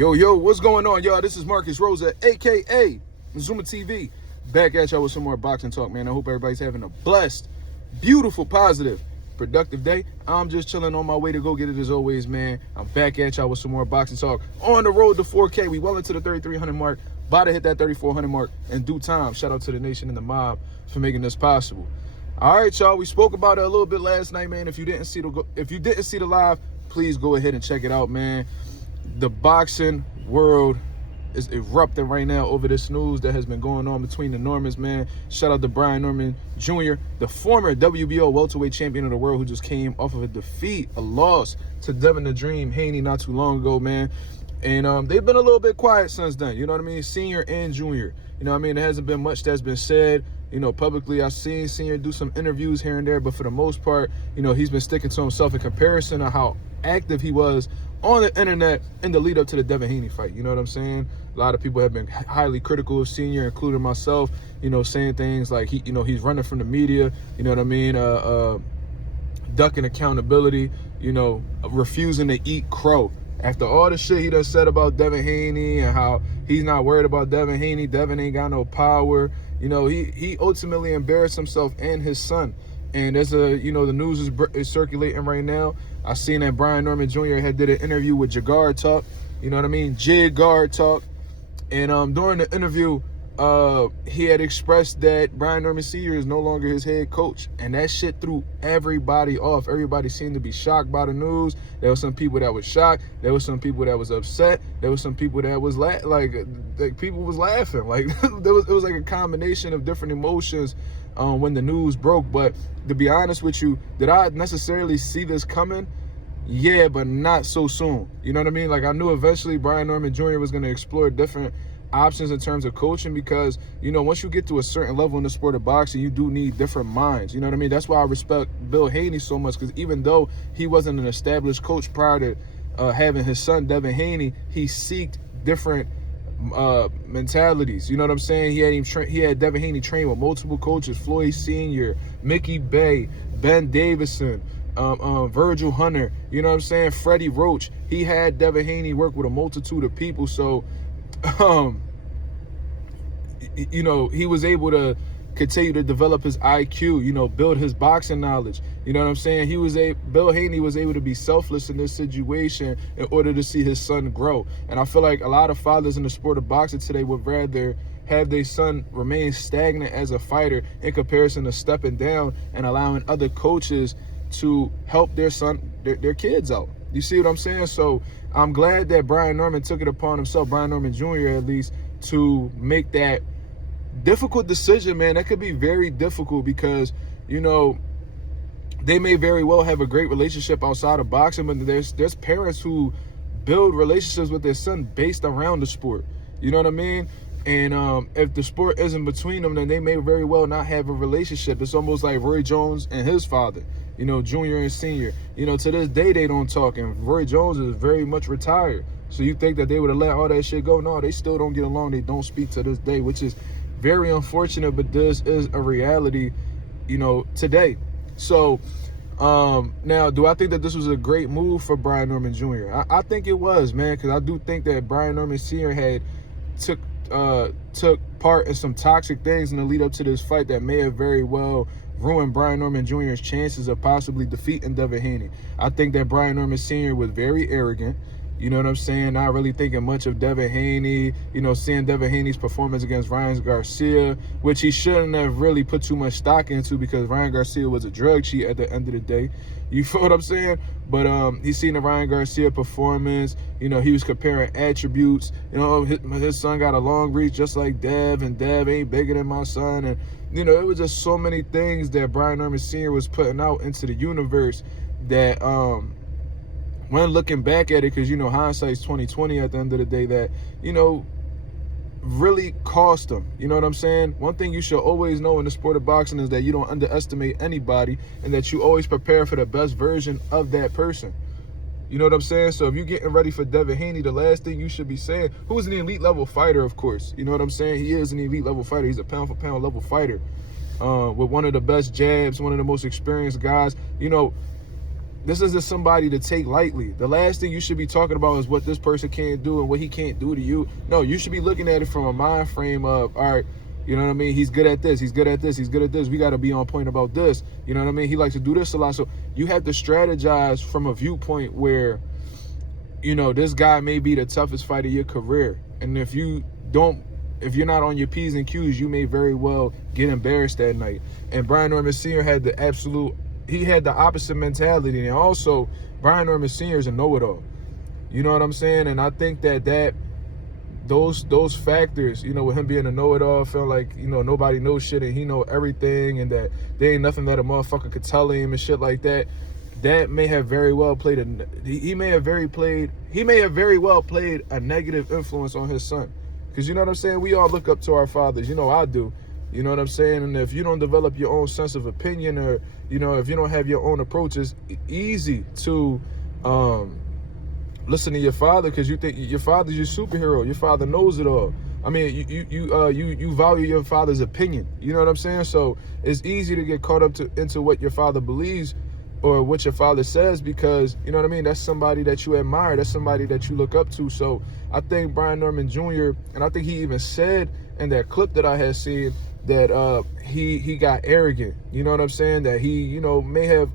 Yo, what's going on, y'all? This is Marcus Rosa, a.k.a. Zuma TV, back at y'all with some more boxing talk, man. I hope everybody's having a blessed, beautiful, positive, productive day. I'm just chilling on my way to go get it as always, man. I'm back at y'all with some more boxing talk. On the road to 4K. We well into the 3,300 mark, about to hit that 3,400 mark in due time. Shout out to the nation and the mob for making this possible. All right, y'all. We spoke about it a little bit last night, man. If you didn't see the live, please go ahead and check it out, man. The boxing world is erupting right now over this news that has been going on between the Normans, man. Shout out to Brian Norman Jr., the former WBO welterweight champion of the world, who just came off of a loss to Devin the Dream Haney not too long ago, man. And they've been a little bit quiet since then, you know what I mean? Senior and junior. You know what I mean? There hasn't been much that's been said, you know, publicly. I've seen Senior do some interviews here and there, but for the most part, you know, he's been sticking to himself in comparison to how active he was on the internet in the lead up to the Devin Haney fight. You know what I'm saying? A lot of people have been highly critical of Senior, including myself, you know, saying things like he's running from the media, you know what I mean? Ducking accountability, you know, refusing to eat crow. After all the shit he done said about Devin Haney and how he's not worried about Devin Haney, Devin ain't got no power, you know, he ultimately embarrassed himself and his son. And there's the news is circulating right now. I seen that Brian Norman Jr. had did an interview with Jigar Talk, you know what I mean? Jigar Talk. And during the interview, he had expressed that Brian Norman Sr. is no longer his head coach. And that shit threw everybody off. Everybody seemed to be shocked by the news. There were some people that was shocked. There were some people that was upset. There were some people that was people was laughing. Like it was like a combination of different emotions when the news broke. But to be honest with you, did I necessarily see this coming? Yeah, but not so soon. You know what I mean? Like, I knew eventually Brian Norman Jr. was going to explore different options in terms of coaching because, you know, once you get to a certain level in the sport of boxing, you do need different minds. You know what I mean? That's why I respect Bill Haney so much, because even though he wasn't an established coach prior to having his son, Devin Haney, he seeked different mentalities. You know what I'm saying? He had Devin Haney train with multiple coaches: Floyd Sr., Mickey Bay, Ben Davison, Virgil Hunter, you know what I'm saying, Freddie Roach. He had Devin Haney work with a multitude of people, so you know, he was able to continue to develop his IQ, you know, build his boxing knowledge. You know what I'm saying? Bill Haney was able to be selfless in this situation in order to see his son grow. And I feel like a lot of fathers in the sport of boxing today would rather have their son remain stagnant as a fighter in comparison to stepping down and allowing other coaches to help their kids out. You see what I'm saying? So I'm glad that Brian Norman took it upon himself, Brian Norman Jr. at least, to make that difficult decision, man. That could be very difficult because, you know, they may very well have a great relationship outside of boxing, but there's parents who build relationships with their son based around the sport. You know what I mean? And if the sport isn't between them, then they may very well not have a relationship. It's almost like Roy Jones and his father, you know, Junior and Senior. You know, to this day, they don't talk. And Roy Jones is very much retired. So you think that they would have let all that shit go? No, they still don't get along. They don't speak to this day, which is very unfortunate. But this is a reality, you know, today. So now, do I think that this was a great move for Brian Norman Jr.? I think it was, man, because I do think that Brian Norman Sr. had took part in some toxic things in the lead up to this fight that may have very well ruined Brian Norman Jr.'s chances of possibly defeating Devin Haney. I think that Brian Norman Sr. was very arrogant. You know what I'm saying? Not really thinking much of Devin Haney, you know, seeing Devin Haney's performance against Ryan Garcia, which he shouldn't have really put too much stock into because Ryan Garcia was a drug cheat at the end of the day. You feel what I'm saying? But he's seen the Ryan Garcia performance. You know, he was comparing attributes. You know, his son got a long reach just like Dev, and Dev ain't bigger than my son. And, you know, it was just so many things that Brian Norman Sr. was putting out into the universe that when looking back at it, because, you know, hindsight's 20/20 at the end of the day, that, you know, really cost him. You know what I'm saying? One thing you should always know in the sport of boxing is that you don't underestimate anybody and that you always prepare for the best version of that person. You know what I'm saying? So if you're getting ready for Devin Haney, the last thing you should be saying, who is an elite level fighter, of course. You know what I'm saying? He is an elite level fighter. He's a pound for pound level fighter with one of the best jabs, one of the most experienced guys. You know, this isn't somebody to take lightly. The last thing you should be talking about is what this person can't do and what he can't do to you. No, you should be looking at it from a mind frame of, all right, you know what I mean? He's good at this. He's good at this. He's good at this. We got to be on point about this. You know what I mean? He likes to do this a lot. So you have to strategize from a viewpoint where, you know, this guy may be the toughest fight of your career. And if you're not on your P's and Q's, you may very well get embarrassed that night. And Brian Norman Sr. had the opposite mentality. And also, Brian Norman Sr. is a know-it-all. You know what I'm saying? And I think that those factors, you know, with him being a know-it-all, felt like, you know, nobody knows shit and he know everything, and that there ain't nothing that a motherfucker could tell him and shit like that. That may have very well played he may have very well played a negative influence on his son. Because, you know what I'm saying? We all look up to our fathers. You know, I do. You know what I'm saying? And if you don't develop your own sense of opinion, or, you know, if you don't have your own approach, it's easy to listen to your father, because you think your father's your superhero. Your father knows it all. I mean, you value your father's opinion. You know what I'm saying? So it's easy to get caught up into what your father believes or what your father says, because, you know what I mean, that's somebody that you admire. That's somebody that you look up to. So I think Brian Norman Jr., and I think he even said in that clip that I had seen that he got arrogant. You know what I'm saying? That he, you know, may have,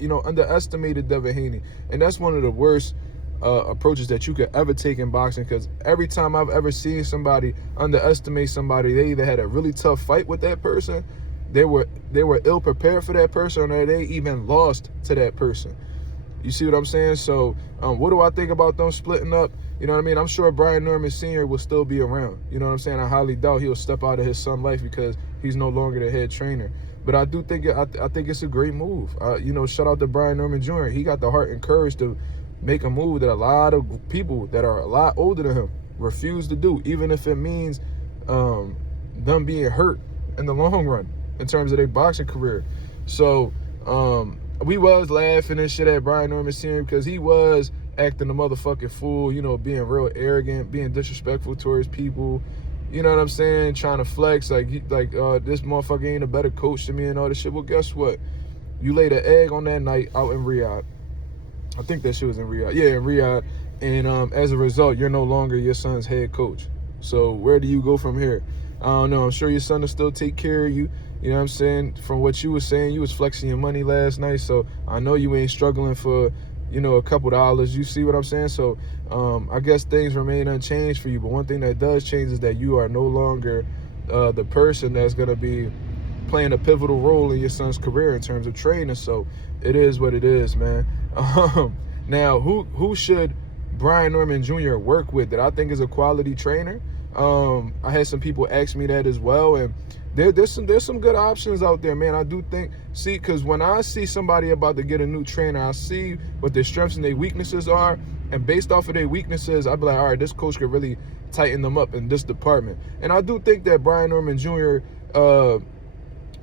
you know, underestimated Devin Haney. And that's one of the worst approaches that you could ever take in boxing, because every time I've ever seen somebody underestimate somebody, they either had a really tough fight with that person, they were ill prepared for that person, or they even lost to that person. You see what I'm saying? So what do I think about them splitting up? You know what I mean? I'm sure Brian Norman Sr. will still be around. You know what I'm saying? I highly doubt he'll step out of his son's life because he's no longer the head trainer. But I do think I think it's a great move. You know, shout out to Brian Norman Jr. He got the heart and courage to make a move that a lot of people that are a lot older than him refuse to do, even if it means them being hurt in the long run in terms of their boxing career. So we was laughing and shit at Brian Norman Sr. because he was acting a motherfucking fool, you know, being real arrogant, being disrespectful towards people. You know what I'm saying? Trying to flex like this motherfucker ain't a better coach than me and all this shit. Well, guess what? You laid an egg on that night out in Riyadh. I think that shit was in Riyadh. Yeah, in Riyadh. And as a result, you're no longer your son's head coach. So where do you go from here? I don't know. I'm sure your son will still take care of you. You know what I'm saying? From what you were saying, you was flexing your money last night. So I know you ain't struggling for, you know, a couple dollars. You see what I'm saying? So I guess things remain unchanged for you. But one thing that does change is that you are no longer the person that's going to be playing a pivotal role in your son's career in terms of training. So it is what it is, man. Now, who should Brian Norman Jr. work with that I think is a quality trainer? I had some people ask me that as well, and there's some good options out there, man. I do think, because when I see somebody about to get a new trainer, I see what their strengths and their weaknesses are, and based off of their weaknesses, I'd be like, all right, this coach could really tighten them up in this department. And I do think that Brian Norman Jr.,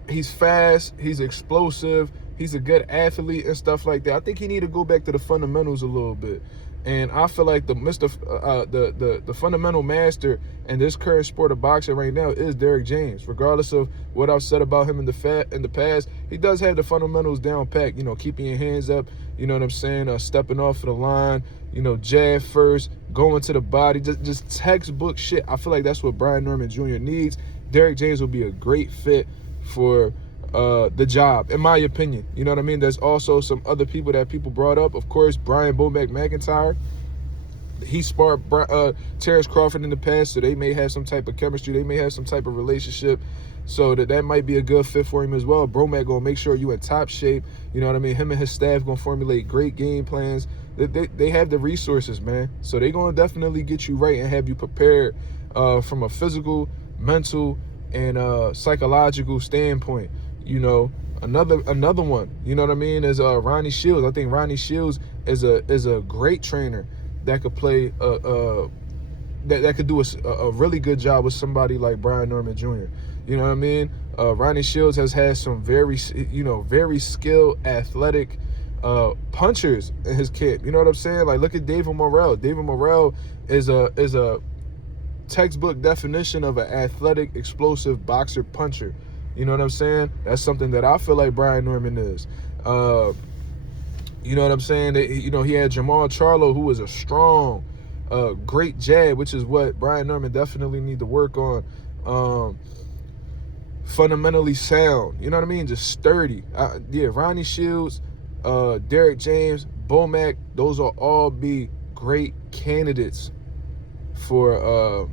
he's fast, he's explosive, he's a good athlete and stuff like that. I think he need to go back to the fundamentals a little bit. And I feel like the fundamental master in this current sport of boxing right now is Derrick James. Regardless of what I've said about him in the past, he does have the fundamentals down pat. You know, keeping your hands up. You know what I'm saying? Stepping off of the line. You know, jab first, going to the body. Just textbook shit. I feel like that's what Brian Norman Jr. needs. Derrick James will be a great fit for the job, in my opinion. You know what I mean? There's also some other people that people brought up. Of course, Brian Bomack McIntyre. He sparred Terrence Crawford in the past, so they may have some type of chemistry. They may have some type of relationship, so that might be a good fit for him as well. Bomack gonna make sure you in top shape. You know what I mean? Him and his staff gonna formulate great game plans. They have the resources, man. So they gonna definitely get you right and have you prepared from a physical, mental, and psychological standpoint. You know, another one, you know what I mean, is Ronnie Shields. I think Ronnie Shields is a great trainer that could play that could do a really good job with somebody like Brian Norman Jr. You know what I mean? Ronnie Shields has had some very skilled, athletic punchers in his kit. You know what I'm saying? Like, look at David Morrell. David Morrell is a textbook definition of an athletic, explosive boxer puncher. You know what I'm saying? That's something that I feel like Brian Norman is. You You know what I'm saying? He had Jamal Charlo, who was a strong, great jab, which is what Brian Norman definitely need to work on. Fundamentally sound, you know what I mean? Just sturdy. Ronnie Shields, Derek James, Bomac, those will all be great candidates for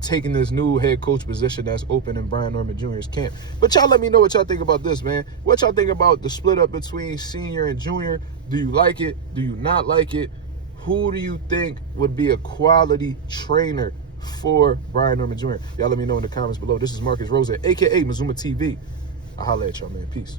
taking this new head coach position that's open in Brian Norman Jr.'s camp. But y'all let me know what y'all think about this, man. What y'all think about the split up between senior and junior? Do you like it? Do you not like it? Who do you think would be a quality trainer for Brian Norman Jr.? Y'all let me know in the comments below. This is Marcus Rosa, a.k.a. Mazuma TV. I'll holla at y'all, man. Peace.